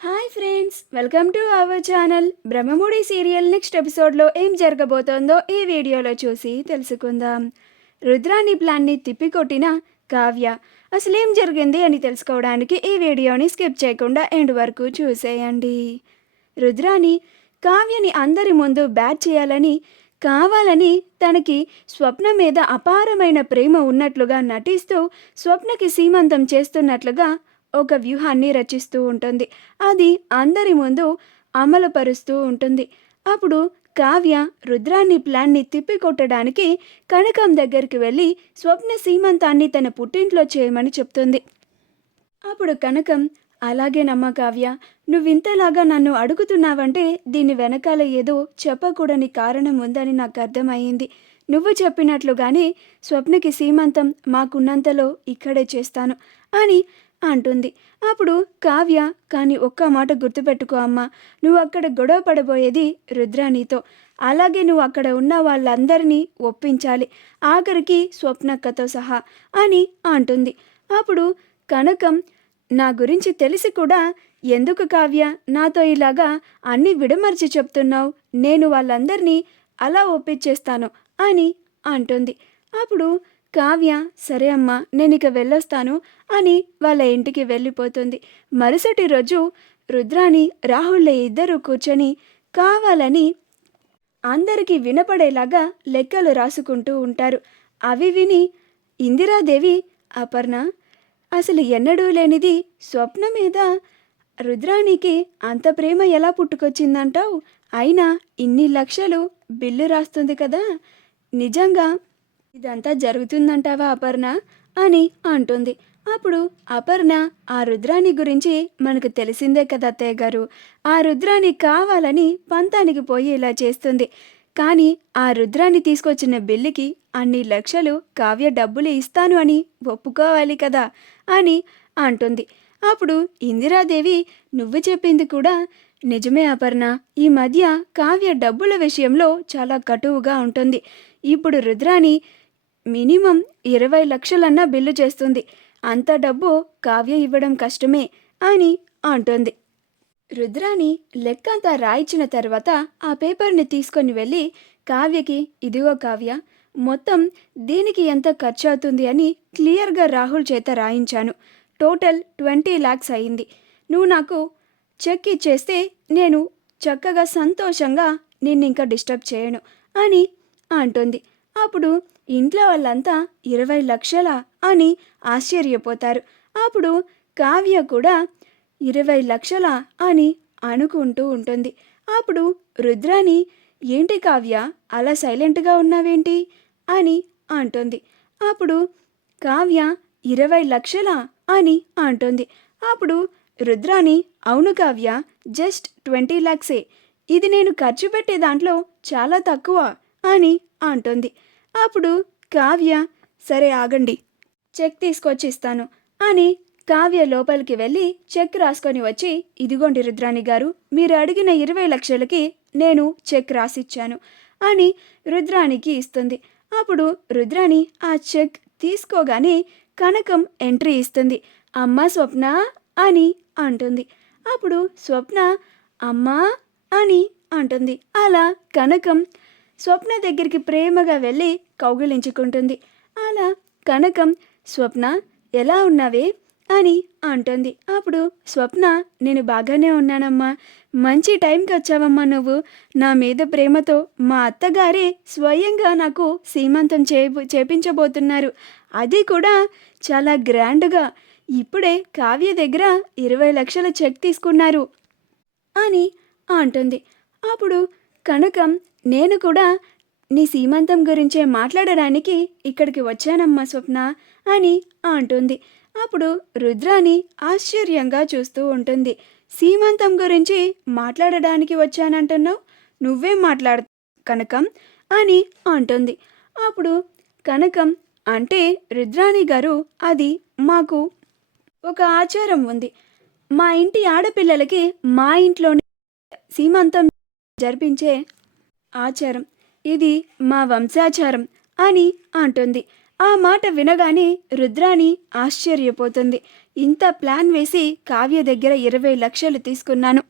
Hi friends, welcome to our channel. Brahmamudi serial next ఎపిసోడ్లో ఏం జరగబోతోందో ఈ వీడియోలో చూసి తెలుసుకుందాం. రుద్రాని ప్లాన్ని తిప్పికొట్టిన కావ్య అసలేం జరిగింది అని తెలుసుకోవడానికి ఈ వీడియోని స్కిప్ చేయకుండా ఎండ్ వరకు చూసేయండి. రుద్రాని కావ్యని అందరి ముందు బ్యాట్ చేయాలని కావాలని తనకి స్వప్న మీద అపారమైన ప్రేమ ఉన్నట్లుగా నటిస్తూ స్వప్నకి సీమంతం చేస్తున్నట్లుగా ఒక వ్యూహాన్ని రచిస్తూ ఉంటుంది. అది అందరి ముందు అమలుపరుస్తూ ఉంటుంది. అప్పుడు కావ్య రుద్రాన్ని ప్లాన్ని తిప్పికొట్టడానికి కనకం దగ్గరికి వెళ్ళి స్వప్న సీమంతాన్ని తన పుట్టింట్లో చేయమని చెప్తుంది. అప్పుడు కనకం, అలాగేనమ్మా కావ్య, నువ్వింతలాగా నన్ను అడుగుతున్నావంటే దీని వెనకాల ఏదో చెప్పకూడని కారణం ఉందని నాకు అర్థమయ్యింది. నువ్వు చెప్పినట్లుగానే స్వప్నకి సీమంతం మాకున్నంతలో ఇక్కడే చేస్తాను అని అంటుంది. అప్పుడు కావ్య, కానీ ఒక్క మాట గుర్తుపెట్టుకో అమ్మా, నువ్వు అక్కడ గొడవ పడబోయేది రుద్రానితో. అలాగే నువ్వు అక్కడ ఉన్న వాళ్ళందరినీ ఒప్పించాలి, ఆఖరికి స్వప్నక్కతో సహా అని అంటుంది. అప్పుడు కనకం, నా గురించి తెలిసి కూడా ఎందుకు కావ్య నాతో ఇలాగా అన్నీ విడమర్చి చెప్తున్నావు? నేను వాళ్ళందరినీ అలా ఒప్పించేస్తాను అని అంటుంది. అప్పుడు కావ్య, సరే అమ్మా, నేను ఇక వెళ్ళొస్తాను అని వాళ్ళ ఇంటికి వెళ్ళిపోతుంది. మరుసటి రోజు రుద్రాని రాహుళ్ళ ఇద్దరూ కూర్చొని కావాలని అందరికీ వినపడేలాగా లెక్కలు రాసుకుంటూ ఉంటారు. అవి విని ఇందిరాదేవి, అపర్ణ, అసలు ఎన్నడూ లేనిది స్వప్న మీద రుద్రానికి అంత ప్రేమ ఎలా పుట్టుకొచ్చిందంటావు? అయినా ఇన్ని లక్షలు బిల్లు రాస్తుంది కదా, నిజంగా ఇదంతా జరుగుతుందంటావా అపర్ణ అని అంటుంది. అప్పుడు అపర్ణ, ఆ రుద్రాని గురించి మనకు తెలిసిందే కదా అత్తయ్య గారు, ఆ రుద్రాని కావాలని పంతానికి పోయి ఇలా చేస్తుంది. కానీ ఆ రుద్రాన్ని తీసుకొచ్చిన బిల్లుకి అన్ని లక్షలు కావ్య డబ్బులు ఇస్తాను అని ఒప్పుకోవాలి కదా అని అంటుంది. అప్పుడు ఇందిరాదేవి, నువ్వు చెప్పింది కూడా నిజమే అపర్ణ, ఈ మధ్య కావ్య డబ్బుల విషయంలో చాలా కటువుగా ఉంటుంది. ఇప్పుడు రుద్రాని మినిమం 20 లక్షలన్నా బిల్లు చేస్తుంది. అంత డబ్బు కావ్య ఇవ్వడం కష్టమే అని అంటుంది. రుద్రాని లెక్కంతా రాయించిన తర్వాత ఆ పేపర్ని తీసుకొని వెళ్ళి కావ్యకి, ఇదిగో కావ్య, మొత్తం దీనికి ఎంత ఖర్చు అవుతుంది అని క్లియర్గా రాహుల్ చేత రాయించాను. టోటల్ 20 lakhs అయింది. నువ్వు నాకు చెక్ ఇచ్చేస్తే నేను చక్కగా సంతోషంగా నిన్నింకా డిస్టర్బ్ చేయను అని అంటుంది. అప్పుడు ఇంట్లో వాళ్ళంతా 20 లక్షలా అని ఆశ్చర్యపోతారు. అప్పుడు కావ్య కూడా 20 లక్షలా అని అనుకుంటూ ఉంటుంది. అప్పుడు రుద్రాని, ఏంటి కావ్య అలా సైలెంట్గా ఉన్నావేంటి అని అంటుంది. అప్పుడు కావ్య 20 లక్షలా అని అంటుంది. అప్పుడు రుద్రాని, అవును కావ్య, జస్ట్ 20 lakhs, ఇది నేను ఖర్చు పెట్టే దాంట్లో చాలా తక్కువ అని అంటుంది. అప్పుడు కావ్య, సరే ఆగండి, చెక్ తీసుకొచ్చి ఇస్తాను అని కావ్య లోపలికి వెళ్ళి చెక్ రాసుకొని వచ్చి, ఇదిగోండి రుద్రాని గారు, మీరు అడిగిన 20 లక్షలకి నేను చెక్ రాసిచ్చాను అని రుద్రానికి ఇస్తుంది. అప్పుడు రుద్రాని ఆ చెక్ తీసుకోగానే కనకం ఎంట్రీ ఇస్తుంది. అమ్మా స్వప్న అని అంటుంది. అప్పుడు స్వప్న, అమ్మా అని అంటుంది. అలా కనకం స్వప్న దగ్గరికి ప్రేమగా వెళ్ళి కౌగిలించుకుంటుంది. అలా కనకం, స్వప్న ఎలా ఉన్నావే అని అంటుంది. అప్పుడు స్వప్న, నేను బాగానే ఉన్నానమ్మా, మంచి టైంకి వచ్చావమ్మా, నువ్వు నా మీద ప్రేమతో మా అత్తగారే స్వయంగా నాకు సీమంతం చేపించబోతున్నారు, అది కూడా చాలా గ్రాండ్గా. ఇప్పుడే కావ్య దగ్గర 20 లక్షల చెక్ తీసుకున్నారు అని అంటుంది. అప్పుడు కనకం, నేను కూడా నీ సీమంతం గురించే మాట్లాడడానికి ఇక్కడికి వచ్చానమ్మా స్వప్న అని అంటుంది. అప్పుడు రుద్రాని ఆశ్చర్యంగా చూస్తూ ఉంటుంది. సీమంతం గురించి మాట్లాడడానికి వచ్చానంటున్నావు, నువ్వేం మాట్లాడు కనకం అని అంటుంది. అప్పుడు కనకం, అంటే రుద్రాని గారు, అది మాకు ఒక ఆచారం ఉంది. మా ఇంటి ఆడపిల్లలకి మా ఇంట్లోనే సీమంతం జరిపించే ఆచారం, ఇది మా వంశాచారం అని అంటుంది. ఆ మాట వినగానే రుద్రాని ఆశ్చర్యపోతుంది. ఇంత ప్లాన్ వేసి కావ్య దగ్గర 20 లక్షలు తీసుకున్నాను.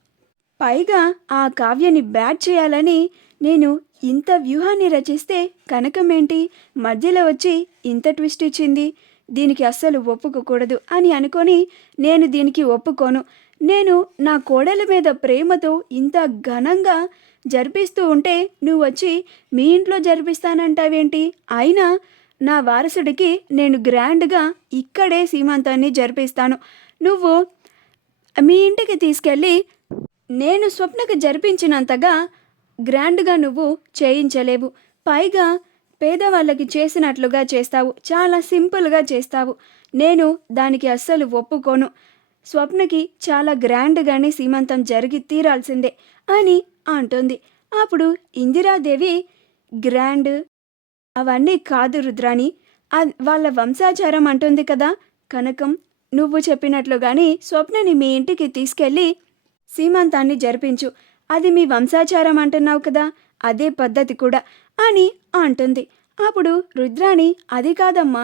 పైగా ఆ కావ్యని బ్యాడ్ చేయాలని నేను ఇంత వ్యూహాన్ని రచిస్తే కనకమేంటి మధ్యలో వచ్చి ఇంత ట్విస్ట్ ఇచ్చింది. దీనికి అస్సలు ఒప్పుకోకూడదు అని అనుకొని నేను దీనికి ఒప్పుకోను. నేను నా కోడల మీద ప్రేమతో ఇంత ఘనంగా జరిపిస్తూ ఉంటే నువ్వు వచ్చి మీ ఇంట్లో జరిపిస్తానంటావేంటి? అయినా నా వారసుడికి నేను గ్రాండ్గా ఇక్కడే సీమంతాన్ని జరిపిస్తాను. నువ్వు మీ ఇంటికి తీసుకెళ్ళి నేను స్వప్నకు జరిపించినంతగా గ్రాండ్గా నువ్వు చేయించలేవు. పైగా పేదవాళ్ళకి చేసినట్లుగా చేస్తావు, చాలా సింపుల్గా చేస్తావు. నేను దానికి అస్సలు ఒప్పుకోను. స్వప్నకి చాలా గ్రాండ్గానే సీమంతం జరిగి తీరాల్సిందే అని అంటుంది. అప్పుడు ఇందిరాదేవి గ్రాండ్ అవన్నీ కాదు రుద్రాణి, వాళ్ళ వంశాచారం అంటుంది కదా కనకం. నువ్వు చెప్పినట్లుగాని స్వప్నని మీ ఇంటికి తీసుకెళ్ళి సీమంతాన్ని జరిపించు. అది మీ వంశాచారం అంటున్నావు కదా, అదే పద్ధతి కూడా అని అంటుంది. అప్పుడు రుద్రాణి అది కాదమ్మా,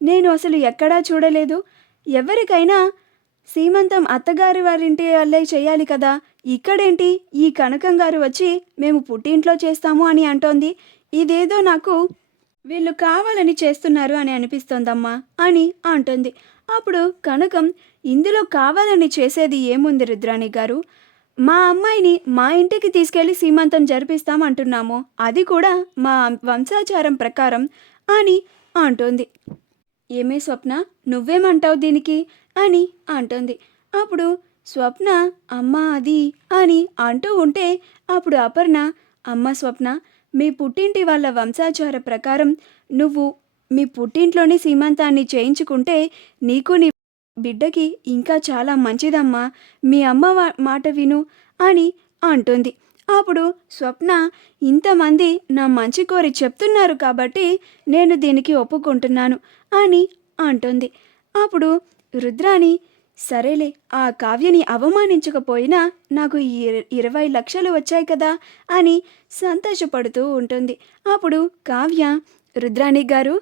నేను అసలు ఎక్కడా చూడలేదు. ఎవరికైనా సీమంతం అత్తగారి వారింటి వాళ్ళే చేయాలి కదా, ఇక్కడేంటి ఈ కనకం గారు వచ్చి మేము పుట్టింట్లో చేస్తాము అని అంటోంది. ఇదేదో నాకు వీళ్ళు కావాలని చేస్తున్నారు అని అనిపిస్తోందమ్మా అని అంటుంది. అప్పుడు కనకం ఇందులో కావాలని చేసేది ఏముంది రుద్రాణి గారు, మా అమ్మాయిని మా ఇంటికి తీసుకెళ్ళి సీమంతం జరిపిస్తామంటున్నాము, అది కూడా మా వంశాచారం ప్రకారం అని అంటుంది. ఏమే స్వప్న, నువ్వేమంటావు దీనికి అని అంటుంది. అప్పుడు స్వప్న అమ్మ అది అని అంటూ ఉంటే అప్పుడు అపర్ణ, అమ్మ స్వప్న, మీ పుట్టింటి వాళ్ళ వంశాచార ప్రకారం నువ్వు మీ పుట్టింట్లోని సీమంతాన్ని చేయించుకుంటే నీకు నీ బిడ్డకి ఇంకా చాలా మంచిదమ్మా, మీ అమ్మ మాట విను అని అంటుంది. అప్పుడు స్వప్న, ఇంతమంది నా మంచి కోరి చెప్తున్నారు కాబట్టి నేను దీనికి ఒప్పుకుంటున్నాను అని అంటుంది. అప్పుడు రుద్రాణి, సరేలే, ఆ కావ్యని అవమానించకపోయినా నాకు 20 లక్షలు వచ్చాయి కదా అని సంతోషపడుతూ ఉంటుంది. అప్పుడు కావ్య, రుద్రాణి గారు,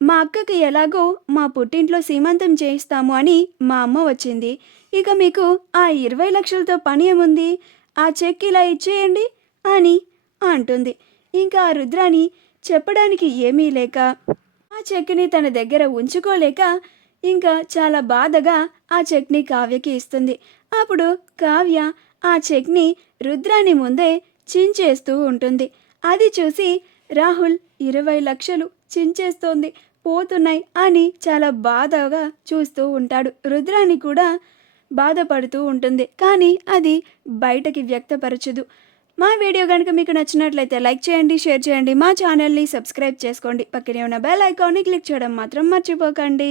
మా అక్కకి ఎలాగో మా పుట్టింట్లో సీమంతం చేయిస్తాము అని మా అమ్మ వచ్చింది. ఇక మీకు ఆ 20 లక్షలతో పని ఏముంది, ఆ చెక్ ఇలా ఇచ్చేయండి అని అంటుంది. ఇంకా ఆ రుద్రాణి చెప్పడానికి ఏమీ లేక ఆ చెక్ని తన దగ్గర ఉంచుకోలేక ఇంకా చాలా బాధగా ఆ చెక్ని కావ్యకి ఇస్తుంది. అప్పుడు కావ్య ఆ చెక్ని రుద్రాణి ముందే చించేస్తూ ఉంటుంది. అది చూసి రాహుల్ 20 లక్షలు చించేస్తోంది, పోతున్నాయి అని చాలా బాధగా చూస్తూ ఉంటాడు. రుద్రాణి కూడా బాధపడుతూ ఉంటుంది, కానీ అది బయటకి వ్యక్తపరచదు. మా వీడియో కనుక మీకు నచ్చినట్లయితే లైక్ చేయండి, షేర్ చేయండి, మా ఛానల్ని సబ్స్క్రైబ్ చేసుకోండి, పక్కనే ఉన్న బెల్ ఐకాన్ని క్లిక్ చేయడం మాత్రం మర్చిపోకండి.